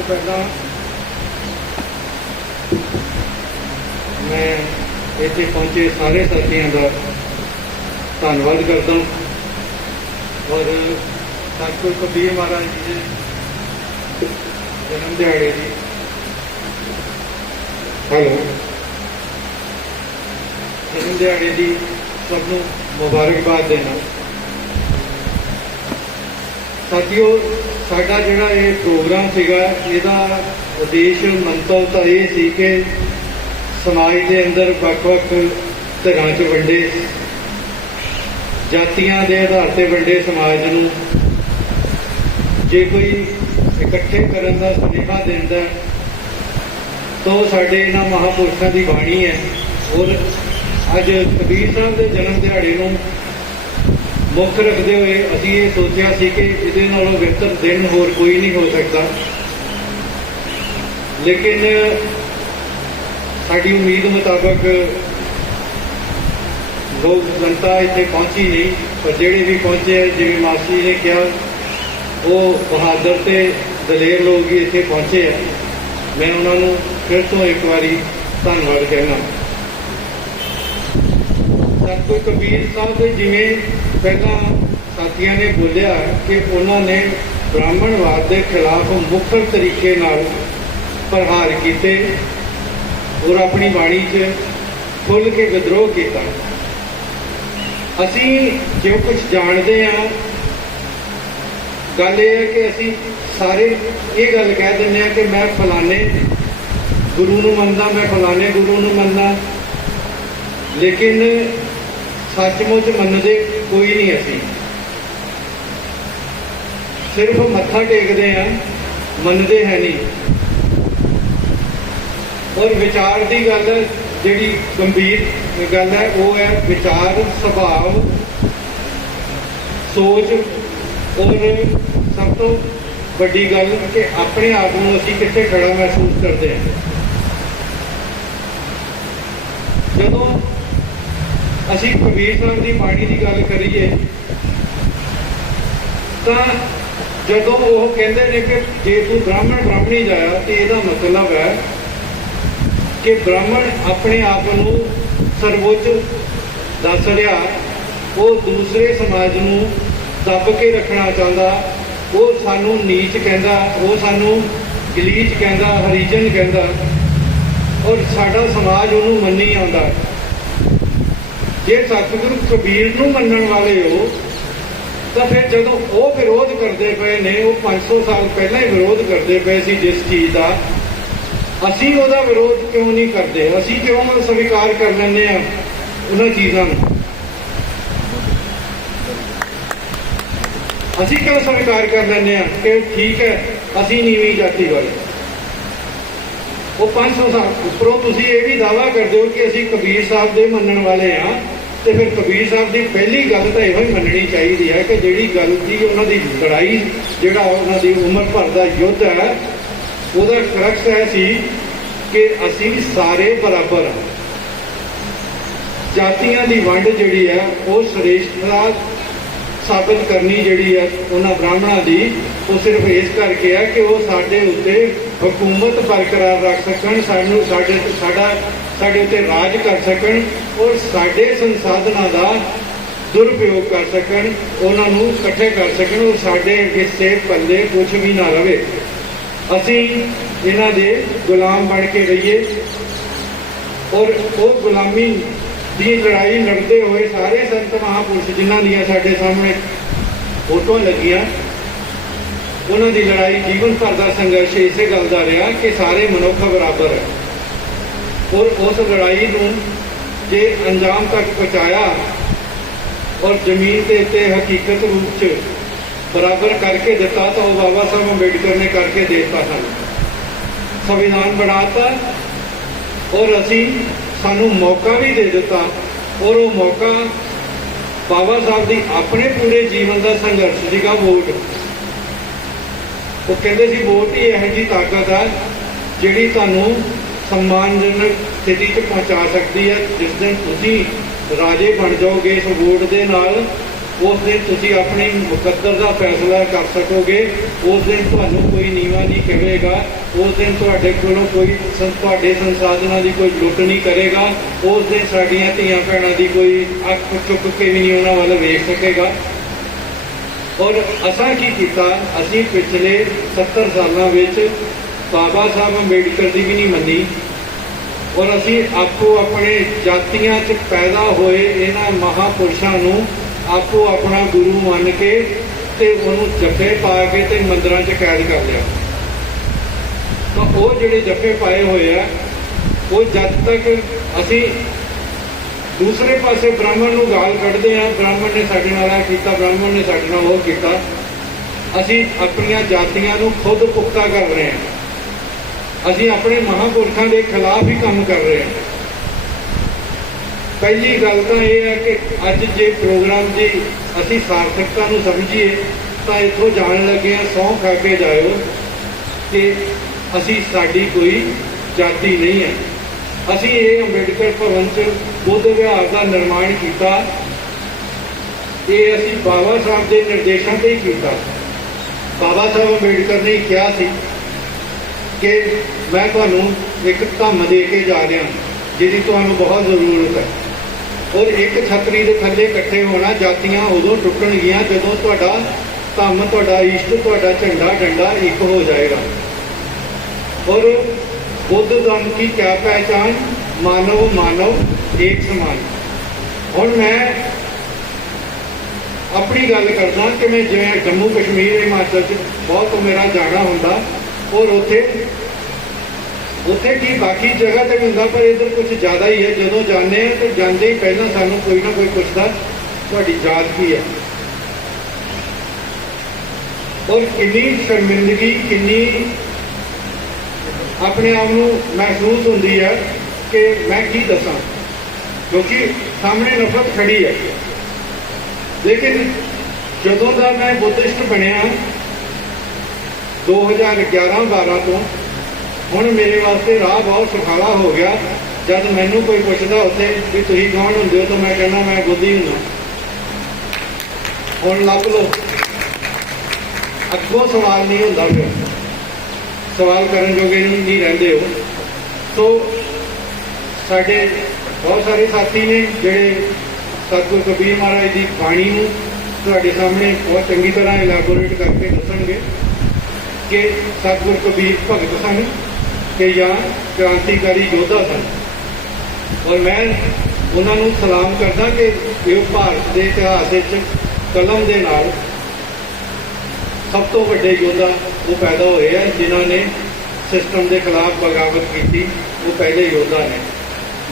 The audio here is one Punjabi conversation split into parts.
ਤੋਂ ਪਹਿਲਾਂ ਮੈਂ ਇੱਥੇ ਪਹੁੰਚੇ ਸਾਰੇ ਸਾਥੀਆਂ ਦਾ ਧੰਨਵਾਦ ਕਰਦਾ ਔਰ ਸਤਿਗੁਰ ਕਬੀਰ ਮਹਾਰਾਜ ਜੀ ਦੇ ਜਨਮ ਦਿਹਾੜੇ ਦੀ ਹੈਲੋ। ਜਨਮ ਦਿਹਾੜੇ ਦੀ ਸਭ ਨੂੰ ਮੁਬਾਰਕਬਾਦ ਦੇਣਾ। ਸਾਥੀਓ ਸਾਡਾ ਜਿਹੜਾ ਇਹ ਪ੍ਰੋਗਰਾਮ ਸੀਗਾ, ਇਹਦਾ ਉਦੇਸ਼, ਮੰਤਵ ਤਾਂ ਇਹ ਸੀ ਕਿ ਸਮਾਜ ਦੇ ਅੰਦਰ ਵੱਖ-ਵੱਖ ਧਿਰਾਂ 'ਚ ਵੰਡੇ, ਜਾਤੀਆਂ ਦੇ ਆਧਾਰ ਤੇ ਵੰਡੇ ਸਮਾਜ ਨੂੰ। ਜੇ ਕੋਈ ਇਕੱਠੇ ਕਰਨ ਦਾ ਸੁਨੇਹਾ ਦਿੰਦਾ ਤਾਂ ਉਹ ਸਾਡੇ ਇਹਨਾਂ ਮਹਾਪੁਰਸ਼ਾਂ ਦੀ ਬਾਣੀ ਹੈ। ਔਰ ਅੱਜ ਕਬੀਰ ਸਾਹਿਬ ਦੇ ਜਨਮ ਦਿਹਾੜੇ ਨੂੰ ਮੁੱਖ ਰੱਖਦੇ ਹੋਏ ਅਸੀਂ ਇਹ ਸੋਚਿਆ ਸੀ ਕਿ ਇਹਦੇ ਨਾਲੋਂ ਬਿਹਤਰ ਦਿਨ ਹੋਰ ਕੋਈ ਨਹੀਂ ਹੋ ਸਕਦਾ। ਲੇਕਿਨ ਸਾਡੀ ਉਮੀਦ ਮੁਤਾਬਕ ਲੋਕ ਜਨਤਾ ਇੱਥੇ ਪਹੁੰਚੀ ਨਹੀਂ, ਪਰ ਜਿਹੜੇ ਵੀ ਪਹੁੰਚੇ ਜਿਵੇਂ ਮਾਸੀ ਨੇ ਕਿਹਾ, ਉਹ ਬਹਾਦਰ ਤੇ ਦਲੇਰ ਲੋਕ ਹੀ ਇੱਥੇ ਪਹੁੰਚੇ ਆ। ਮੈਂ ਉਹਨਾਂ ਨੂੰ ਫਿਰ ਤੋਂ ਇੱਕ ਵਾਰੀ ਧੰਨਵਾਦ ਕਹਿਣਾ। ਸਤਿਗੁਰ ਕਬੀਰ ਸਾਹਿਬ ਦੇ ਜਿਵੇਂ ਪਹਿਲਾਂ ਸਾਥੀਆਂ ਨੇ ਬੋਲਿਆ ਕਿ ਉਹਨਾਂ ਨੇ ਬ੍ਰਾਹਮਣਵਾਦ ਦੇ ਖਿਲਾਫ ਮੁੱਖਰ ਤਰੀਕੇ ਨਾਲ ਪ੍ਰਹਾਰ ਕੀਤੇ ਔਰ ਆਪਣੀ ਬਾਣੀ 'ਚ ਖੁੱਲ ਕੇ ਵਿਦਰੋਹ ਕੀਤਾ। ਅਸੀਂ ਜੋ ਕੁਝ ਜਾਣਦੇ ਆ ਗੱਲ ਇਹ ਹੈ ਕਿ ਅਸੀਂ ਸਾਰੇ ਇਹ ਗੱਲ ਕਹਿ ਦਿੰਦੇ ਆ ਕਿ ਮੈਂ ਫਲਾਣੇ ਗੁਰੂ ਨੂੰ ਮੰਨਦਾ, ਮੈਂ ਫਲਾਣੇ ਗੁਰੂ ਨੂੰ ਮੰਨਦਾ। ਲੇਕਿਨ ਸੱਚਮੁੱਚ ਮੰਨਦੇ ਕੋਈ ਨਹੀਂ ਅਸੀਂ। ਸਿਰਫ ਮੱਥਾ ਟੇਕਦੇ ਆ ਮੰਨਦੇ ਹੈ ਨਹੀਂ। ਔਰ ਵਿਚਾਰ ਦੀ ਗੱਲ ਜਿਹੜੀ ਗੰਭੀਰ ਗੱਲ ਹੈ, ਉਹ ਹੈ ਵਿਚਾਰ, ਸੁਭਾਅ, ਸੋਚ ਔਰ ਸਭ ਤੋਂ ਵੱਡੀ ਗੱਲ ਕਿ ਆਪਣੇ ਆਪ ਨੂੰ ਅਸੀਂ ਕਿੱਥੇ ਖੜਾ ਮਹਿਸੂਸ ਕਰਦੇ ਹਾਂ। ਜਦੋਂ ਅਸੀਂ ਕਬੀਰ ਸਾਹਿਬ ਦੀ ਬਾਣੀ ਦੀ ਗੱਲ ਕਰੀਏ, ਤਾਂ ਜਦੋਂ ਉਹ ਕਹਿੰਦੇ ਨੇ ਕਿ ਜੇ ਤੂੰ ਬ੍ਰਾਹਮਣ ਬ੍ਰਾਹਮਣੀ ਜਾਇਆ, ਤੇ ਇਹਦਾ ਮਤਲਬ ਹੈ ਕਿ ਬ੍ਰਾਹਮਣ ਆਪਣੇ ਆਪ ਨੂੰ ਸਰਵੋੱਚ ਦੱਸ ਰਿਹਾ, ਉਹ ਦੂਸਰੇ ਸਮਾਜ ਨੂੰ ਦੱਬ ਕੇ ਰੱਖਣਾ ਚਾਹੁੰਦਾ, ਉਹ ਸਾਨੂੰ ਨੀਚ ਕਹਿੰਦਾ, ਉਹ ਸਾਨੂੰ ਗਲੀਚ ਕਹਿੰਦਾ, ਹਰੀਜਨ ਕਹਿੰਦਾ, ਔਰ ਸਾਡਾ ਸਮਾਜ ਉਹਨੂੰ ਮੰਨੀ ਆਉਂਦਾ। ਜੇ ਸਤਿਗੁਰੂ ਕਬੀਰ ਨੂੰ ਮੰਨਣ ਵਾਲੇ ਹੋ, ਤਾਂ ਫਿਰ ਜਦੋਂ ਉਹ ਵਿਰੋਧ ਕਰਦੇ ਪਏ ਨੇ, ਉਹ 500 ਸਾਲ ਪਹਿਲਾਂ ਹੀ ਵਿਰੋਧ ਕਰਦੇ ਪਏ ਸੀ ਜਿਸ ਚੀਜ਼ ਦਾ, ਅਸੀਂ ਉਹਦਾ ਵਿਰੋਧ ਕਿਉਂ ਨਹੀਂ ਕਰਦੇ? ਅਸੀਂ ਕਿਉਂ ਸਵੀਕਾਰ ਕਰ ਲੈਂਦੇ ਆ ਉਹਨਾਂ ਚੀਜ਼ਾਂ ਨੂੰ? ਅਸੀਂ ਕਿਉਂ ਸਵੀਕਾਰ ਕਰ ਲੈਂਦੇ ਆ ਕਿ ਠੀਕ ਹੈ, ਅਸੀਂ ਨੀਵੀਂ ਜਾਤੀ ਵਾਲੇ। ਉਹ 500 ਸਾਲ ਉੱਪਰੋਂ ਤੁਸੀਂ ਇਹ ਵੀ ਦਾਵਾ ਕਰਦੇ ਹੋ ਕਿ ਅਸੀਂ ਕਬੀਰ ਸਾਹਿਬ ਦੇ ਮੰਨਣ ਵਾਲੇ ਆ ਤੇ ਫਿਰ ਕਬੀਰ ਸਾਹਿਬ ਦੀ ਪਹਿਲੀ ਗੱਲ ਤਾਂ ਇਹੋ ਹੀ ਮੰਨਣੀ ਚਾਹੀਦੀ ਹੈ ਕਿ ਜਿਹੜੀ ਗੱਲ ਦੀ ਉਹਨਾਂ ਦੀ ਲੜਾਈ, ਜਿਹੜਾ ਉਹਨਾਂ ਦੀ ਉਮਰ ਭਰ ਦਾ ਯੁੱਧ ਹੈ, ਉਹਦਾ ਕਰਕਸ ਹੈ ਸੀ ਕਿ ਅਸੀਂ ਸਾਰੇ ਬਰਾਬਰ ਹਾਂ। ਜਾਤੀਆਂ ਦੀ ਵੰਡ ਜਿਹੜੀ ਹੈ, ਉਹ ਸ੍ਰੇਸ਼ਟਤਾ ਸਾਬਤ ਕਰਨੀ ਜਿਹੜੀ ਹੈ, ਉਹਨਾਂ ਬ੍ਰਾਹਮਣਾਂ ਦੀ, ਉਹ ਸਿਰਫ ਇਸ ਕਰਕੇ ਹੈ ਕਿ ਉਹ ਸਾਡੇ ਉੱਤੇ ਹਕੂਮਤ ਬਰਕਰਾਰ ਰੱਖ ਸਕਣ, ਸਾਨੂੰ ਸਾਡੇ ਸਾਡਾ ਸਾਡੇ ਉੱਤੇ ਰਾਜ ਕਰ ਸਕਣ ਔਰ ਸਾਡੇ ਸੰਸਾਧਨਾਂ ਦਾ ਦੁਰਪਯੋਗ ਕਰ ਸਕਣ, ਉਹਨਾਂ ਨੂੰ ਇਕੱਠੇ ਕਰ ਸਕਣ ਔਰ ਸਾਡੇ ਹਿੱਸੇ ਪੱਲੇ ਕੁਝ ਵੀ ਨਾ ਰਵੇ। ਅਸੀਂ ਇਹਨਾਂ ਦੇ ਗੁਲਾਮ ਬਣ ਕੇ ਰਹੀਏ ਔਰ ਉਹ ਗੁਲਾਮੀ ਦੀ ਲੜਾਈ ਲੜਦੇ ਹੋਏ ਸਾਰੇ ਸੰਤ ਮਹਾਪੁਰਸ਼ ਜਿਨ੍ਹਾਂ ਦੀਆਂ ਸਾਡੇ ਸਾਹਮਣੇ ਫੋਟੋਆਂ ਲੱਗੀਆਂ ਉਹਨਾਂ ਦੀ ਲੜਾਈ ਜੀਵਨ ਭਰ ਦਾ ਸੰਘਰਸ਼ ਇਸੇ ਗੱਲ ਦਾ ਰਿਹਾ ਕਿ ਸਾਰੇ ਮਨੁੱਖ ਬਰਾਬਰ ਹੈ। ਔਰ ਉਸ ਲੜਾਈ ਨੂੰ ਜੇ ਅੰਜਾਮ ਤੱਕ ਪਹੁੰਚਾਇਆ ਔਰ ਜ਼ਮੀਨ ਦੇ ਉੱਤੇ ਹਕੀਕਤ ਰੂਪ 'ਚ ਬਰਾਬਰ ਕਰਕੇ ਦਿੱਤਾ ਤਾਂ ਉਹ ਬਾਬਾ ਸਾਹਿਬ ਅੰਬੇਡਕਰ ਨੇ ਕਰਕੇ ਦੇ ਦਿੱਤਾ ਸਾਨੂੰ। ਸੰਵਿਧਾਨ ਬਣਾਤਾ ਔਰ ਅਸੀਂ ਸਾਨੂੰ ਮੌਕਾ ਵੀ ਦੇ ਦਿੱਤਾ ਔਰ ਉਹ ਮੌਕਾ ਬਾਬਾ ਸਾਹਿਬ ਦੀ ਆਪਣੇ ਪੂਰੇ ਜੀਵਨ ਦਾ ਸੰਘਰਸ਼ ਸੀਗਾ ਵੋਟ। ਉਹ ਕਹਿੰਦੇ ਸੀ ਵੋਟ ਹੀ ਇਹੋ ਜੀ ਤਾਕਤ ਹੈ ਜਿਹੜੀ ਤੁਹਾਨੂੰ ਸਨਮਾਨਜਨਕ ਸਥਿਤੀ 'ਚ ਪਹੁੰਚਾ ਸਕਦੀ ਹੈ। ਜਿਸ ਦਿਨ ਤੁਸੀਂ ਰਾਜੇ ਬਣ ਜਾਓਗੇ ਇਸ ਵੋਟ ਦੇ ਨਾਲ, ਉਸ ਦਿਨ ਤੁਸੀਂ ਆਪਣੀ ਮੁਕੱਦਰ ਦਾ ਫੈਸਲਾ ਕਰ ਸਕੋਗੇ। ਉਸ ਦਿਨ ਤੁਹਾਨੂੰ ਕੋਈ ਨੀਵਾ ਨਹੀਂ ਕਹੇਗਾ ਉਸ ਦਿਨ ਤੁਹਾਡੇ ਕੋਲੋਂ ਕੋਈ ਤੁਹਾਡੇ ਸੰਸਾਧਨਾਂ ਦੀ ਕੋਈ ਲੁੱਟ ਨਹੀਂ ਕਰੇਗਾ। ਉਸ ਦਿਨ ਸਾਡੀਆਂ ਧੀਆਂ ਭੈਣਾਂ ਦੀ ਕੋਈ ਅੱਖ ਚੁੱਕ ਕੇ ਵੀ ਨਹੀਂ ਉਹਨਾਂ ਵੱਲ ਵੇਖ ਸਕੇਗਾ। ਔਰ ਅਸਾਂ ਕੀ ਕੀਤਾ, ਅਸੀਂ ਪਿਛਲੇ 70 ਸਾਲਾਂ ਵਿੱਚ ਬਾਬਾ ਸਾਹਿਬ ਅੰਬੇਡਕਰ ਦੀ ਵੀ ਨਹੀਂ ਮੰਨੀ। ਔਰ ਅਸੀਂ ਆਪੋ ਆਪਣੇ ਜਾਤੀਆਂ 'ਚ ਪੈਦਾ ਹੋਏ ਇਹਨਾਂ ਮਹਾਪੁਰਸ਼ਾਂ ਨੂੰ ਆਪੋ ਆਪਣਾ ਗੁਰੂ ਮੰਨ ਕੇ ਤੇ ਉਹਨੂੰ ਜੱਫੇ ਪਾ ਕੇ ਤੇ ਮੰਦਰਾਂ 'ਚ ਕੈਦ ਕਰ ਲਿਆ। ਤਾਂ ਉਹ ਜਿਹੜੇ ਜੱਫੇ ਪਾਏ ਹੋਏ ਆ, ਉਹ ਜਦ ਤੱਕ ਅਸੀਂ ਦੂਸਰੇ ਪਾਸੇ ਬ੍ਰਾਹਮਣ ਨੂੰ ਗਾਲ ਕੱਢਦੇ ਆ। ਬ੍ਰਾਹਮਣ ਨੇ ਸਾਡੇ ਨਾਲ ਇਹ ਕੀਤਾ, ਬ੍ਰਾਹਮਣ ਨੇ ਸਾਡੇ ਨਾਲ ਉਹ ਕੀਤਾ। ਅਸੀਂ ਆਪਣੀਆਂ ਜਾਤੀਆਂ ਨੂੰ ਖੁਦ ਪੁਖਤਾ ਕਰ ਰਹੇ ਹਾਂ। ਅਸੀਂ ਆਪਣੇ ਮਹਾਂਪੁਰਖਾਂ ਦੇ ਖਿਲਾਫ ਹੀ ਕੰਮ ਕਰ ਰਹੇ ਹਾਂ। ਪਹਿਲੀ ਗੱਲ ਤਾਂ ਇਹ ਹੈ ਕਿ ਅੱਜ ਜੇ ਪ੍ਰੋਗਰਾਮ ਦੀ ਅਸੀਂ ਸਾਰਥਕਤਾ ਨੂੰ ਸਮਝੀਏ, ਤਾਂ ਇੱਥੋਂ ਜਾਣ ਲੱਗੇ ਆ ਸਹੁੰ ਖਾ ਕੇ ਜਾਇਓ ਕਿ ਅਸੀਂ ਸਾਡੀ ਕੋਈ ਜਾਤੀ ਨਹੀਂ ਹੈ। ਅਸੀਂ ਇਹ ਅੰਬੇਡਕਰ ਭਵਨ ਚ ਬੁੱਧ ਵਿਹਾਰ ਦਾ ਨਿਰਮਾਣ ਕੀਤਾ। ਇਹ ਅਸੀਂ ਬਾਬਾ ਸਾਹਿਬ ਦੇ ਨਿਰਦੇਸ਼ਾਂ ਤੇ ਹੀ ਕੀਤਾ। ਬਾਬਾ ਸਾਹਿਬ ਅੰਬੇਡਕਰ ਨੇ ਕਿਹਾ ਸੀ ਕਿ ਮੈਂ ਤੁਹਾਨੂੰ ਇੱਕ ਧੰਮ ਦੇ ਕੇ ਜਾ ਰਿਹਾ, ਜਿਹਦੀ ਤੁਹਾਨੂੰ ਬਹੁਤ ਜ਼ਰੂਰਤ ਹੈ। ਔਰ ਇੱਕ ਛਤਰੀ ਦੇ ਥੱਲੇ ਇਕੱਠੇ ਹੋਣਾ, ਜਾਤੀਆਂ ਉਦੋਂ ਟੁੱਟਣਗੀਆਂ ਜਦੋਂ ਤੁਹਾਡਾ ਧੰਮ, ਤੁਹਾਡਾ ਇਸ਼ਟ, ਤੁਹਾਡਾ ਝੰਡਾ ਡੰਡਾ ਇੱਕ ਹੋ ਜਾਏਗਾ। ਔਰ बुद्ध धर्म की क्या पहचान मानव मानव एक समान ਹੁਣ ਮੈਂ ਆਪਣੀ ਗੱਲ ਕਰਦਾ ਕਿ ਮੈਂ ਜਿਵੇਂ ਜੰਮੂ ਕਸ਼ਮੀਰ ਹਿਮਾਚਲ ਚ ਬਹੁਤ ਮੇਰਾ ਜਾਣਾ ਹੁੰਦਾ ਔਰ ਉੱਥੇ ਉੱਥੇ ਕੀ ਬਾਕੀ ਜਗ੍ਹਾ ਤੇ ਵੀ ਹੁੰਦਾ ਪਰ ਇੱਧਰ ਕੁਝ ਜ਼ਿਆਦਾ ਹੀ ਹੈ ਜਦੋਂ ਜਾਂਦੇ ਆ ਤੇ ਜਾਂਦੇ ਹੀ ਪਹਿਲਾਂ ਸਾਨੂੰ ਕੋਈ ਨਾ ਕੋਈ ਪੁੱਛਦਾ ਤੁਹਾਡੀ ਜਾਤ ਕੀ ਹੈ ਔਰ ਕਿੰਨੀ ਸ਼ਰਮਿੰਦਗੀ ਕਿੰਨੀ ਆਪਣੇ ਆਪ ਨੂੰ ਮਹਿਸੂਸ ਹੁੰਦੀ ਹੈ ਕਿ ਮੈਂ ਕੀ ਦੱਸਾਂ। ਕਿਉਂਕਿ ਸਾਹਮਣੇ ਨਫ਼ਰਤ ਖੜੀ ਹੈ। ਲੇਕਿਨ ਜਦੋਂ ਦਾ ਮੈਂ ਬੁੱਧਿਸਟ ਬਣਿਆ 2011-12 ਤੋਂ, ਹੁਣ ਮੇਰੇ ਵਾਸਤੇ ਰਾਹ ਬਹੁਤ ਸੁਖਾਲਾ ਹੋ ਗਿਆ। ਜਦ ਮੈਨੂੰ ਕੋਈ ਪੁੱਛਦਾ ਉੱਥੇ ਵੀ ਤੁਸੀਂ ਕੌਣ ਹੁੰਦੇ ਹੋ, ਤਾਂ ਮੈਂ ਕਹਿੰਦਾ ਮੈਂ ਬੁੱਧੀ ਹੁੰਦਾ। ਹੁਣ ਲੱਭ ਲਓ। ਅੱਗੋਂ ਸਵਾਲ ਨਹੀਂ ਹੁੰਦਾ ਫਿਰ। ਸਵਾਲ ਕਰਨ ਜੋਗੇ ਨਹੀਂ ਰਹਿੰਦੇ ਹੋ। ਸੋ ਸਾਡੇ ਬਹੁਤ ਸਾਰੇ ਸਾਥੀ ਨੇ ਜਿਹੜੇ ਸਤਿਗੁਰ ਕਬੀਰ ਮਹਾਰਾਜ ਦੀ ਬਾਣੀ ਨੂੰ ਤੁਹਾਡੇ ਸਾਹਮਣੇ ਬਹੁਤ ਚੰਗੀ ਤਰ੍ਹਾਂ ਇਲੈਬੋਰੇਟ ਕਰਕੇ ਦੱਸਣਗੇ ਕਿ ਸਤਿਗੁਰ ਕਬੀਰ ਭਗਤ ਸਨ ਕਿ ਜਾਂ ਕ੍ਰਾਂਤੀਕਾਰੀ ਯੋਧਾ ਸਨ। ਔਰ ਮੈਂ ਉਹਨਾਂ ਨੂੰ ਸਲਾਮ ਕਰਦਾ ਕਿ ਇਹ ਭਾਰਤ ਦੇ ਇਤਿਹਾਸ ਵਿੱਚ ਕਲਮ ਦੇ ਨਾਲ ਸਭ ਤੋਂ ਵੱਡੇ ਯੋਧਾ ਉਹ ਪੈਦਾ ਹੋਏ ਆ, ਜਿਨ੍ਹਾਂ ਨੇ ਸਿਸਟਮ ਦੇ ਖਿਲਾਫ ਬਗਾਵਤ ਕੀਤੀ, ਉਹ ਪਹਿਲੇ ਯੋਧਾ ਨੇ।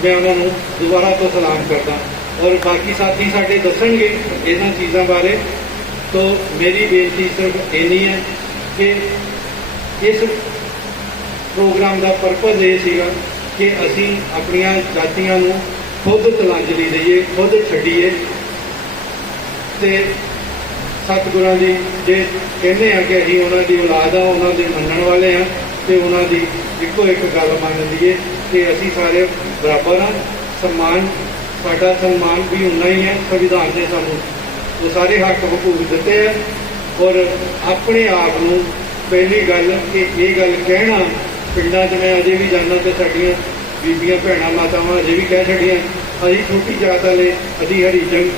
ਮੈਂ ਉਹਨਾਂ ਨੂੰ ਦੁਬਾਰਾ ਤੋਂ ਸਲਾਮ ਕਰਦਾ ਔਰ ਬਾਕੀ ਸਾਥੀ ਸਾਡੇ ਦੱਸਣਗੇ ਇਹਨਾਂ ਚੀਜ਼ਾਂ ਬਾਰੇ। ਤੋਂ ਮੇਰੀ ਬੇਨਤੀ ਸਿਰਫ ਇੰਨੀ ਹੈ ਕਿ ਇਸ ਪ੍ਰੋਗਰਾਮ ਦਾ ਪਰਪਸ ਇਹ ਸੀਗਾ ਕਿ ਅਸੀਂ ਆਪਣੀਆਂ ਜਾਤੀਆਂ ਨੂੰ ਖੁਦ ਤਲਾਂਜਲੀ ਦਈਏ, ਖੁਦ ਛੱਡੀਏ। ਤੇ ਸਤਿਗੁਰਾਂ ਦੀ, ਜੇ ਕਹਿੰਦੇ ਆ ਕਿ ਅਸੀਂ ਉਹਨਾਂ ਦੀ ਔਲਾਦ ਆ, ਉਹਨਾਂ ਦੇ ਮੰਨਣ ਵਾਲੇ ਆ, ਤੇ ਉਹਨਾਂ ਦੀ ਇੱਕੋ ਇੱਕ ਗੱਲ ਮੰਨ ਲਈਏ ਕਿ ਅਸੀਂ ਸਾਰੇ ਬਰਾਬਰ ਆ, ਸਨਮਾਨ, ਸਾਡਾ ਸਨਮਾਨ ਵੀ ਉਨਾ ਹੀ ਹੈ ਸੰਵਿਧਾਨ ਨੇ ਸਾਨੂੰ ਉਹ ਸਾਰੇ ਹੱਕ ਹਕੂਕ ਦਿੱਤੇ ਆ। ਔਰ ਆਪਣੇ ਆਪ ਨੂੰ ਪਹਿਲੀ ਗੱਲ ਕਿ ਇਹ ਗੱਲ ਕਹਿਣਾ, ਪਿੰਡਾਂ 'ਚ ਮੈਂ ਅਜੇ ਵੀ ਜਾਂਦਾ ਤੇ ਸਾਡੀਆਂ ਬੀਬੀਆਂ, ਭੈਣਾਂ, ਮਾਤਾਵਾਂ ਅਜੇ ਵੀ ਕਹਿ ਛੱਡੀਆਂ, ਅਸੀਂ ਛੋਟੀ ਜਾਤ ਵਾਲੇ ਅਸੀਂ ਹਰੀਜਨ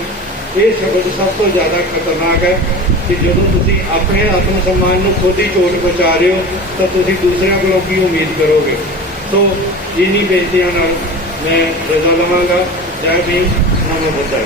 ਇਹ ਸ਼ਬਦ ਸਭ ਤੋਂ ਜ਼ਿਆਦਾ ਖਤਰਨਾਕ ਹੈ ਕਿ ਜਦੋਂ ਤੁਸੀਂ ਆਪਣੇ ਆਤਮ ਸਨਮਾਨ ਨੂੰ ਖੁਦ ਹੀ ਚੋਟ ਪਹੁੰਚਾ ਰਹੇ ਹੋ, ਤਾਂ ਤੁਸੀਂ ਦੂਸਰਿਆਂ ਕੋਲੋਂ ਕੀ ਉਮੀਦ ਕਰੋਗੇ? ਸੋ ਇਨੀ ਬੇਨਤੀਆਂ ਨਾਲ ਮੈਂ ਰਜ਼ਾ ਲਵਾਂਗਾ। ਜੈ ਭੀਮ ਨਮੋ ਬੁੱਧਾਏ